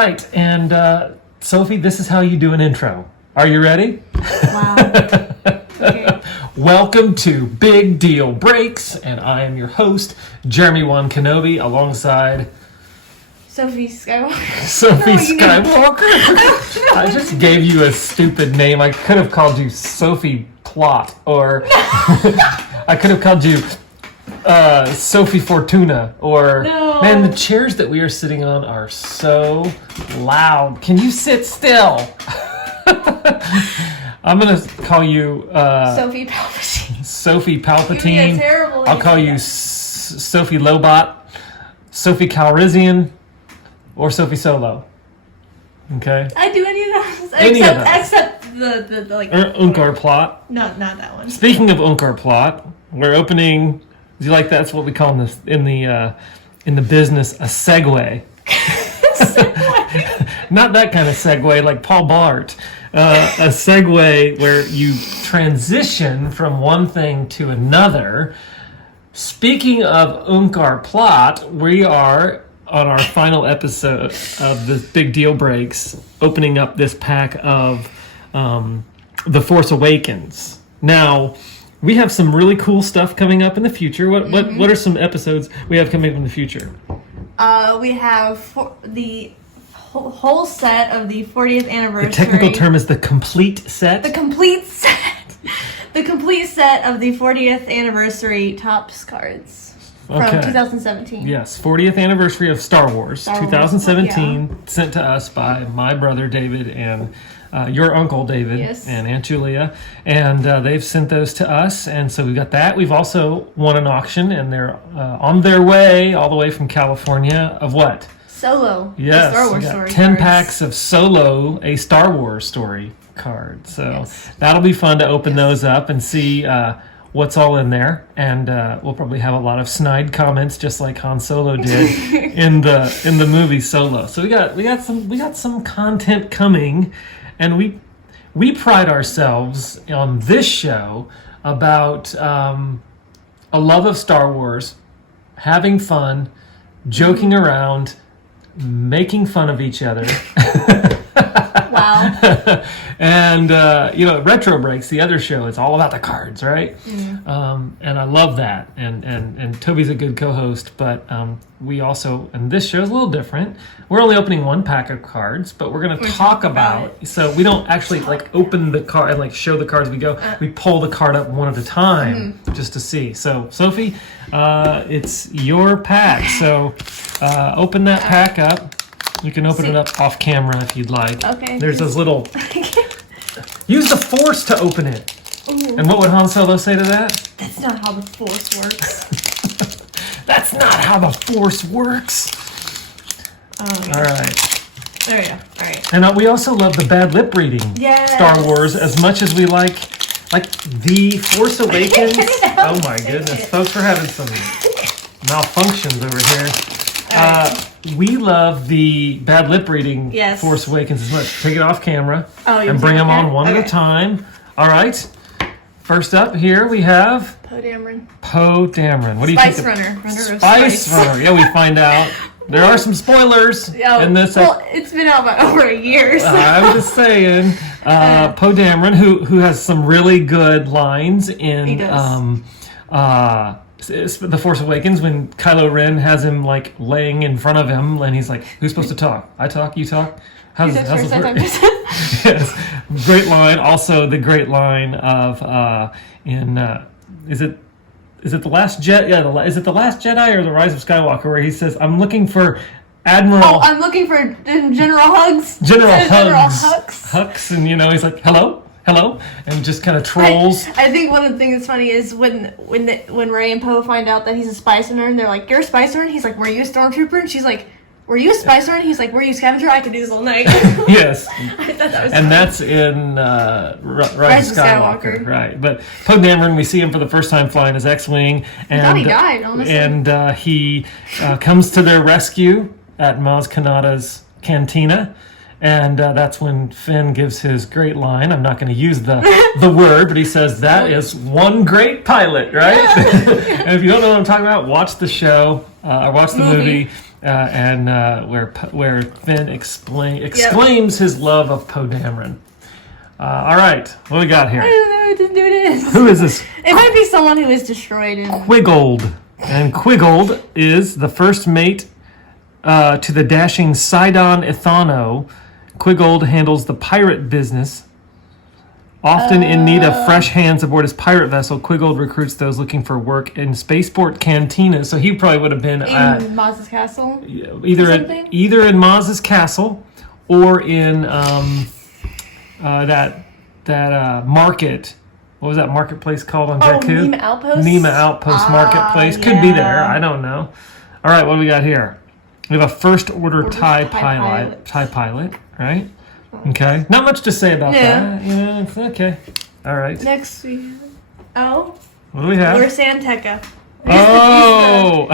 right, and Sophie, this is how you do an intro. Are you ready? Wow. Okay. Welcome to Big Deal Breaks, and I am your host, Jeremy Juan Kenobi, alongside Sophie Skywalker. Sophie Skywalker. I just gave you a stupid name. I could have called you Sophie Plot, or I could have called you Sophie Fortuna, or man, the chairs that we are sitting on are so loud. Can you sit still? I'm gonna call you Sophie Palpatine. Sophie Palpatine. Give me a terrible I'll call you Sophie Lobot, Sophie Calrissian, or Sophie Solo. Okay. I do any of those. Except the like. Unkar Plot. No, not that one. Speaking of Unkar Plot, we're opening. Do you like that's what we call this in the business a segue? Not that kind of segue like Paul Blart. A segue where you transition from one thing to another. Speaking of Unkar Plot, we are on our final episode of the Big Deal Breaks, opening up this pack of The Force Awakens. Now, we have some really cool stuff coming up in the future. What are some episodes we have coming up in the future? We have the whole set of the 40th anniversary. The technical term is the complete set. The complete set. The complete set of the 40th anniversary Topps cards from 2017. Yes, 40th anniversary of Star Wars, 2017, yeah. Sent to us by my brother David and your uncle David and Aunt Julia, and they've sent those to us, and so we got that. We've also won an auction, and they're on their way all the way from California of what? Solo. Yes, Star Wars we got story 10 cards. packs of Solo, a Star Wars story card. So that'll be fun to open those up and see what's all in there, and we'll probably have a lot of snide comments, just like Han Solo did in the movie Solo. So we got some content coming, and we pride ourselves on this show about a love of Star Wars, having fun, joking around, making fun of each other. Wow. And Retro Breaks, the other show, it's all about the cards, right? And I love that, and Toby's a good co-host, but we also, and this show is a little different. We're only opening one pack of cards, but we're going to talk about it. So we don't actually open the card and show the cards as we go. We pull the card up one at a time just to see. So Sophie, it's your pack, so open that pack up. You can open it up off camera if you'd like. Okay. There's those little... Use the Force to open it. Ooh. And what would Han Solo say to that? That's not how the Force works. That's not how the Force works. All right. There you go. All right. And we also love the bad lip reading Star Wars as much as we like The Force Awakens. Oh my goodness. Folks, we're having some malfunctions over here. We love the bad lip reading Force Awakens as much. Take it off camera and bring them on one at a time. All right. First up here we have Poe Dameron. Poe Dameron. What do you think? Spice Runner. Spice Runner. Yeah, we find out. There are some spoilers in this. Well, it's been out about over a year. So. I was just saying, Poe Dameron, who has some really good lines in He does. The Force Awakens, when Kylo Ren has him laying in front of him, and he's like, "Who's supposed to talk? I talk, you talk." How's this work? Yes, great line. Also, the great line of is it the Last Jedi? Yeah, is it the Last Jedi or the Rise of Skywalker, where he says, "I'm looking for Admiral." Oh, I'm looking for General Hugs. General Hux. Hux, and he's like, "Hello." And just kind of trolls. I think one of the things that's funny is when Rey and Poe find out that he's a Spice Runner, and they're like, "You're a Spice Runner?" He's like, "Were you a Stormtrooper?" And she's like, "Were you a Spice Runner?" He's like, "Were you a Scavenger?" I could do this all night. Yes. I thought that was and funny. That's in Rise of Skywalker. Right. But Poe Dameron, we see him for the first time flying his X-Wing. And, I thought he died, honestly. And he comes to their rescue at Maz Kanata's cantina. And that's when Finn gives his great line. I'm not going to use the word, but he says, "That is one great pilot," right? And if you don't know what I'm talking about, watch the show or watch the movie. where Finn exclaims his love of Poe Dameron. All right, what do we got here? I don't know who it is. Who is this? It might be someone who is destroyed in... Quiggold. And Quiggold is the first mate to the dashing Sidon Ithano. Quiggold handles the pirate business. Often in need of fresh hands aboard his pirate vessel, Quiggold recruits those looking for work in spaceport cantinas. So he probably would have been at Maz's castle? either in Maz's castle or in that market. What was that marketplace called on Jakku? Nema Outpost? Nema Outpost Marketplace. Could be there. I don't know. All right, what do we got here? We have a first order TIE pilot, right? Okay. Not much to say about that. Yeah, it's okay. All right. Next we have... What do we have? Lord Santeca. Oh!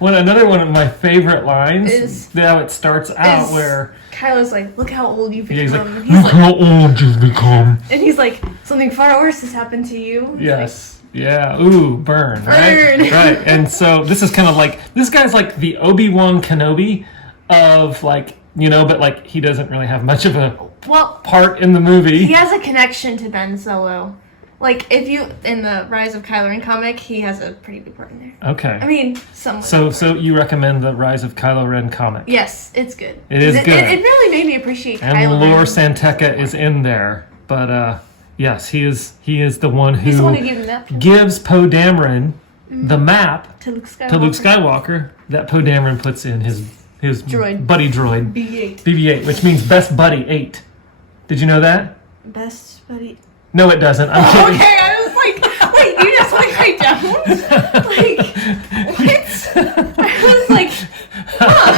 Another one of my favorite lines is how it starts out where... Kylo's like, look how old you've become. He's like, look how old you've become. And he's like, something far worse has happened to you. Yes. Yeah. Ooh, burn. Right? Right. And so this is kind of like, this guy's like the Obi-Wan Kenobi of like, but like he doesn't really have much of a part in the movie. He has a connection to Ben Solo. Like, if you, in the Rise of Kylo Ren comic, he has a pretty big part in there. Okay. I mean, somewhat. So you recommend the Rise of Kylo Ren comic? Yes, it's good. It is good. It really made me appreciate Kylo Ren. And Lord Santeca is in there. But, yes, he is the one who gives Poe Dameron the map to Luke Skywalker that Poe Dameron puts in his droid. Buddy droid. BB-8. BB-8, which means Best Buddy 8. Did you know that? Best Buddy... No, it doesn't. I'm kidding. Okay, I was like, wait, you just went right down? Like, what? I was like, huh.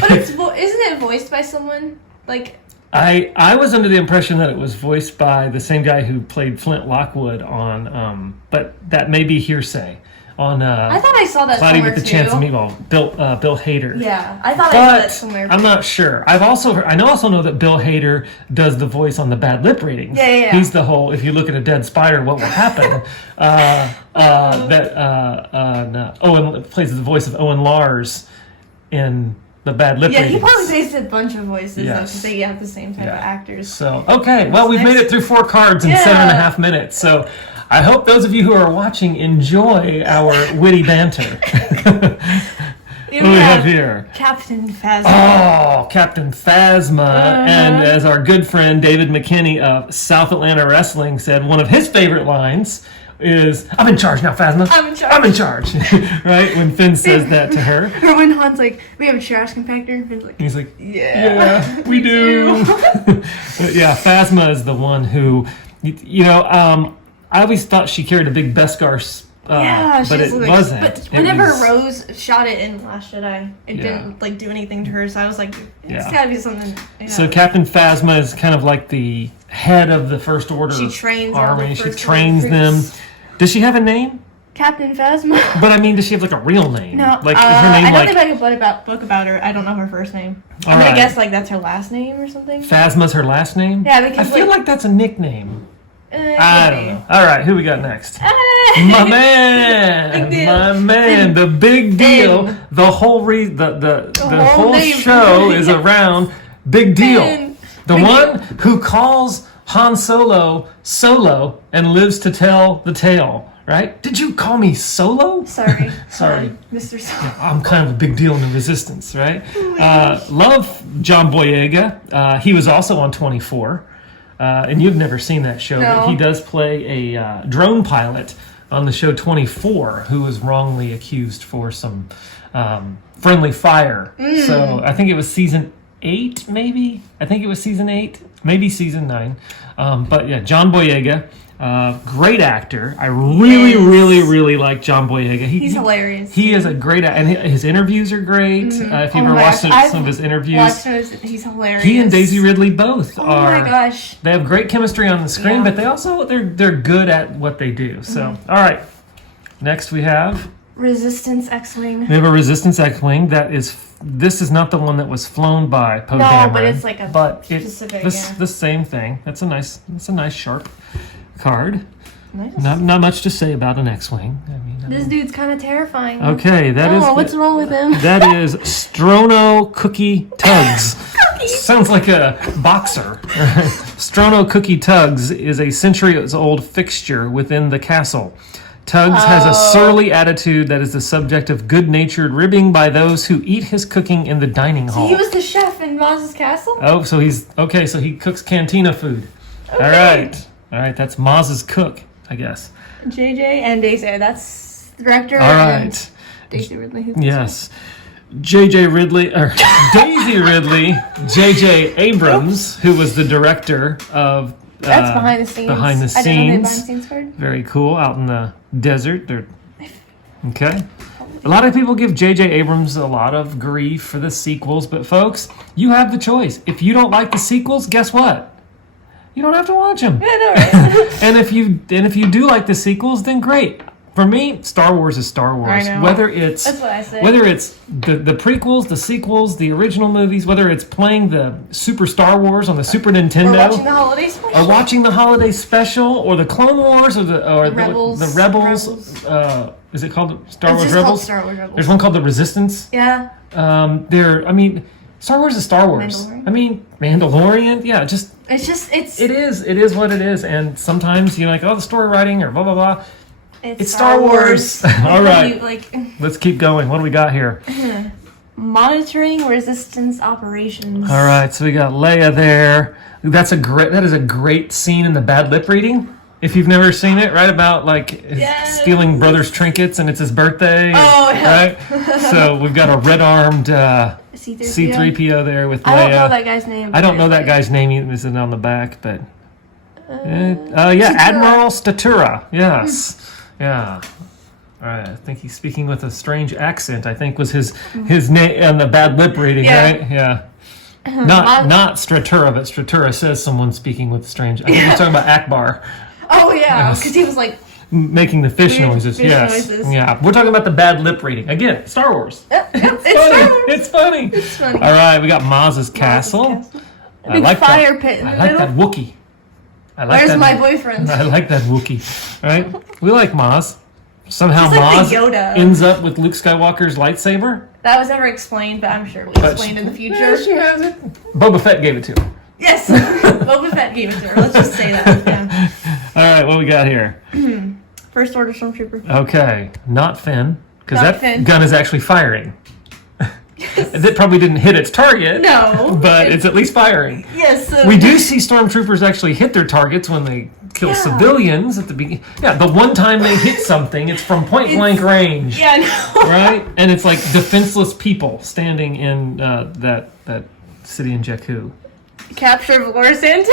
But isn't it voiced by someone? Like... I was under the impression that it was voiced by the same guy who played Flint Lockwood on, but that may be hearsay. On I thought I saw that Cloudy somewhere with the Chance of Meatball, Bill Hader. Yeah, I thought I saw that somewhere. I'm not sure. I also know that Bill Hader does the voice on the Bad Lip Readings. Yeah. He's the whole, if you look at a dead spider, what will happen? Owen plays the voice of Owen Lars in the Bad Lip Readings. Yeah, he probably plays a bunch of voices though, because they have the same type of actors. So, okay, well, we've made it through 4 cards in 7.5 minutes, so... I hope those of you who are watching enjoy our witty banter. What do we have here? Captain Phasma. Oh, Captain Phasma. And as our good friend David McKinney of South Atlanta Wrestling said, one of his favorite lines is, I'm in charge now, Phasma. I'm in charge. Right? When Finn says that to her. Or when Han's like, we have a trash compactor, and Finn's like, he's like, yeah, we do. Yeah, Phasma is the one who, I always thought she carried a big Beskar, but it wasn't. But whenever Rose shot it in Last Jedi, it didn't do anything to her. So I was like, it's got to be something. So Captain Phasma is kind of like the head of the First Order army. She trains them. Does she have a name? Captain Phasma. But I mean, does she have like a real name? No. Like is her name I don't think I got a book about her. I don't know her first name. I'm gonna guess that's her last name or something. Phasma's her last name. Yeah, because I feel like that's a nickname. I don't know. All right, who we got next? My man, the big deal. The whole whole show is around Big Deal. The one who calls Han Solo and lives to tell the tale. Right? Did you call me Solo? Sorry, Mr. Solo. I'm kind of a big deal in the Resistance, right? Love John Boyega. He was also on 24. And you've never seen that show, but he does play a drone pilot on the show 24 who was wrongly accused for some friendly fire. So I think it was season 8, maybe? I think it was season 8, maybe season 9. But yeah, John Boyega, great actor. I really like John Boyega. He's hilarious. He is a great actor, and his interviews are great. If you've ever watched some of his interviews, he's hilarious. He and Daisy Ridley both are. Oh my gosh! They have great chemistry on the screen, but they're good at what they do. So, all right. Next we have Resistance X-wing. We have a Resistance X-wing that is. This is not the one that was flown by Poe Dameron. No, but it's like a specific. The same thing. That's a nice sharp card. Nice. Not much to say about an X-wing. I mean, This dude's kind of terrifying. Okay, what's wrong with him? That is Strono Cookie Tugs. Sounds like a boxer. Strono Cookie Tugs is a centuries-old fixture within the castle. Tugs has a surly attitude that is the subject of good-natured ribbing by those who eat his cooking in the dining hall. He was the chef in Maz's castle? Oh, so he cooks cantina food. Okay. All right, that's Maz's cook, I guess. JJ and Daisy, that's the director. All right. Daisy Ridley. Yes. Daisy Ridley, J.J. Abrams, who was the director of... That's behind the scenes. Behind the scenes. I didn't know behind the scenes part. Very cool, out in the desert. Okay. A lot of people give J.J. Abrams a lot of grief for the sequels, but folks, you have the choice. If you don't like the sequels, guess what? You don't have to watch them. Yeah, no, right? and if you do like the sequels, then great. For me, Star Wars is Star Wars. I know. That's what I say. Whether it's the prequels, the sequels, the original movies, whether it's playing the Super Star Wars on the Super Nintendo, or watching the holiday special, or the Clone Wars, or the Rebels. The Rebels. Is it called Star Wars Rebels? Called Star Wars Rebels. There's one called the Resistance. Yeah. Star Wars is Star Wars. Mandalorian. Yeah, it is what it is. And sometimes you're like, the story writing or blah blah blah. It's Star Wars. All right. Let's keep going. What do we got here? Monitoring resistance operations. All right. So we got Leia there. That is a great scene in the bad lip reading. If you've never seen it, right, about stealing brother's trinkets and it's his birthday. Oh, yeah. Right? So we've got a red-armed C-3PO there with Leia. I don't know that guy's name. I don't know that guy's name. He isn't on the back, but... Admiral Statura. Yes. Yeah. All right. I think he's speaking with a strange accent. I think was his name on the bad lip reading, right? Yeah. Not Stratura, but Stratura says someone speaking with strange. I think he's talking about Akbar. Oh yeah, because he was like making the fish noises. Noises. Yeah. We're talking about the bad lip reading again. Star Wars. Yep. It's funny. All right. We got Maz's castle. A big fire pit. I like that Wookiee. Where's my boyfriend? I like that Wookiee. Right? We like Maz. Somehow like Maz ends up with Luke Skywalker's lightsaber. That was never explained, but I'm sure it'll be explained in the future. Yeah, she has it. Boba Fett gave it to her. Yes, Boba Fett gave it to her. Let's just say that. Yeah. All right, what we got here? First Order Stormtrooper. Okay, not Finn, because that gun is actually firing. It probably didn't hit its target. No. But it's at least firing. Yes. We do see stormtroopers actually hit their targets when they kill civilians at the beginning. Yeah, the one time they hit something, it's from point blank range. Yeah, I know. Right? And it's like defenseless people standing in that city in Jakku. Capture of Coruscant.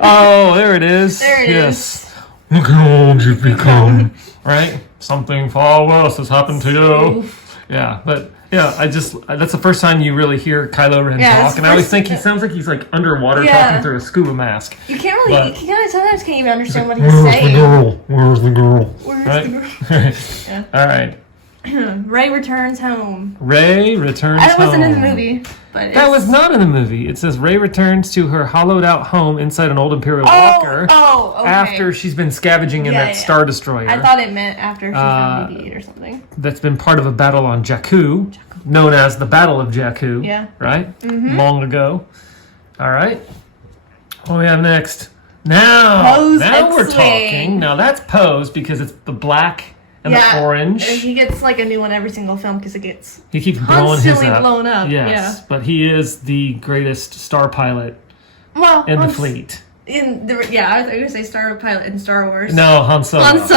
Oh, there it is. There it is. Look how old you've become. Right? Something far worse has happened to you. Yeah, but... Yeah, that's the first time you really hear Kylo Ren talk, and I always think he sounds like he's like underwater talking through a scuba mask. You can't really, sometimes can't even understand what he's saying. Where's the girl? Where's the girl? All right. Rey returns home. Rey returns home. That wasn't in the movie. But that was not in the movie. It says Rey returns to her hollowed out home inside an old Imperial walker okay. after she's been scavenging in that Star Destroyer. I thought it meant after she found BB-8 or something. That's been part of a battle on Jakku, known as the Battle of Jakku. Yeah. Right? Mm-hmm. Long ago. All right. What do we have next? Now we're talking. Now that's Pose because it's the black and the orange. And he gets like a new one every single film because he keeps blowing his up. Blown up. Yes, but he is the greatest star pilot in the fleet. I was going to say star pilot in Star Wars. No, Han Solo. Han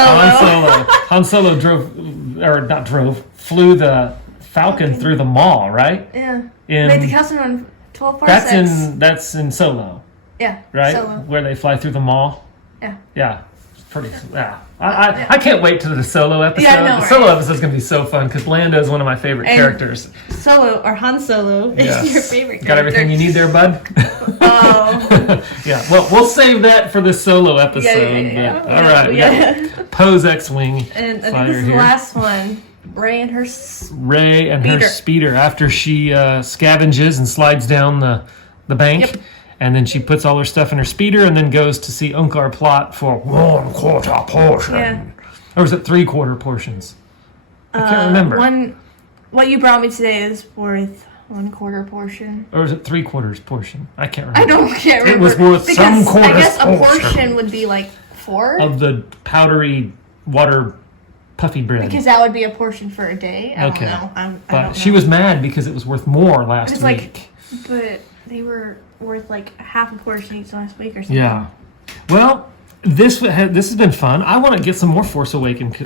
Solo flew the Falcon through the Maw, right? Yeah. Made the Castle run 12 parsecs. That's in Solo. Yeah. Right? Solo. Where they fly through the Maw. Yeah. Yeah. Pretty. Yeah. I can't wait to the Solo episode. Yeah, no, the Solo episode's gonna be so fun because Lando is one of my favorite characters. Solo or Han Solo is your favorite character. Got everything you need there, bud? Oh. Yeah. Well, we'll save that for the Solo episode. Yeah. All right. We got Pose X-wing. And I think this is the last one. Rey and her speeder after she scavenges and slides down the bank. Yep. And then she puts all her stuff in her speeder and then goes to see Unkar Plot for 1/4 portion. Yeah. Or was it 3/4 portions? I can't remember. What you brought me today is worth 1/4 portion. Or was it 3/4 portion? I can't remember. Can't remember. It was worth some quarters. I guess a portion would be like 4 of the powdery water puffy bread. Because that would be a portion for a day. I don't know. I don't know. She was mad because it was worth more last week. But they were worth like half a portion each last week or something. Yeah. Well, this has been fun. I want to get some more Force Awakens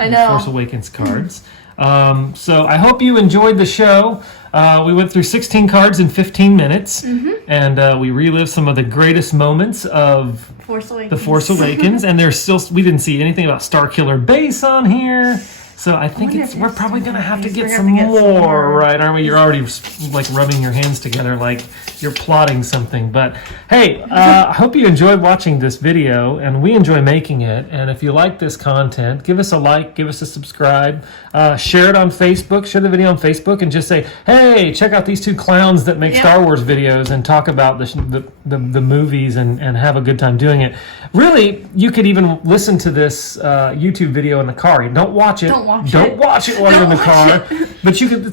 cards. So I hope you enjoyed the show. We went through 16 cards in 15 minutes, and we relived some of the greatest moments of The Force Awakens. And we didn't see anything about Starkiller Base on here. So I think we're probably going to have to get some more, right? Aren't we? You're already like rubbing your hands together like you're plotting something. But hey, I hope you enjoyed watching this video, and we enjoy making it. And if you like this content, give us a like, give us a subscribe, share it on Facebook, share the video on Facebook, and just say, hey, check out these two clowns that make Star Wars videos and talk about the movies and have a good time doing it. Really, you could even listen to this YouTube video in the car. Don't watch it. Don't watch it while you're in the car. But you could.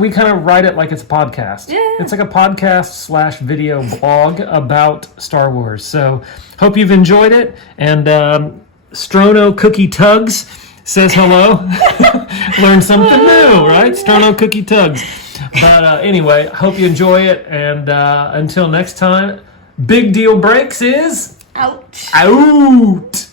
We kind of write it like it's a podcast. Yeah. It's like a podcast/video blog about Star Wars. So hope you've enjoyed it. And Strono Cookie Tugs says hello. Learn something new, right? Strono Cookie Tugs. But anyway, hope you enjoy it. And until next time, Big Deal Breaks is out. Out.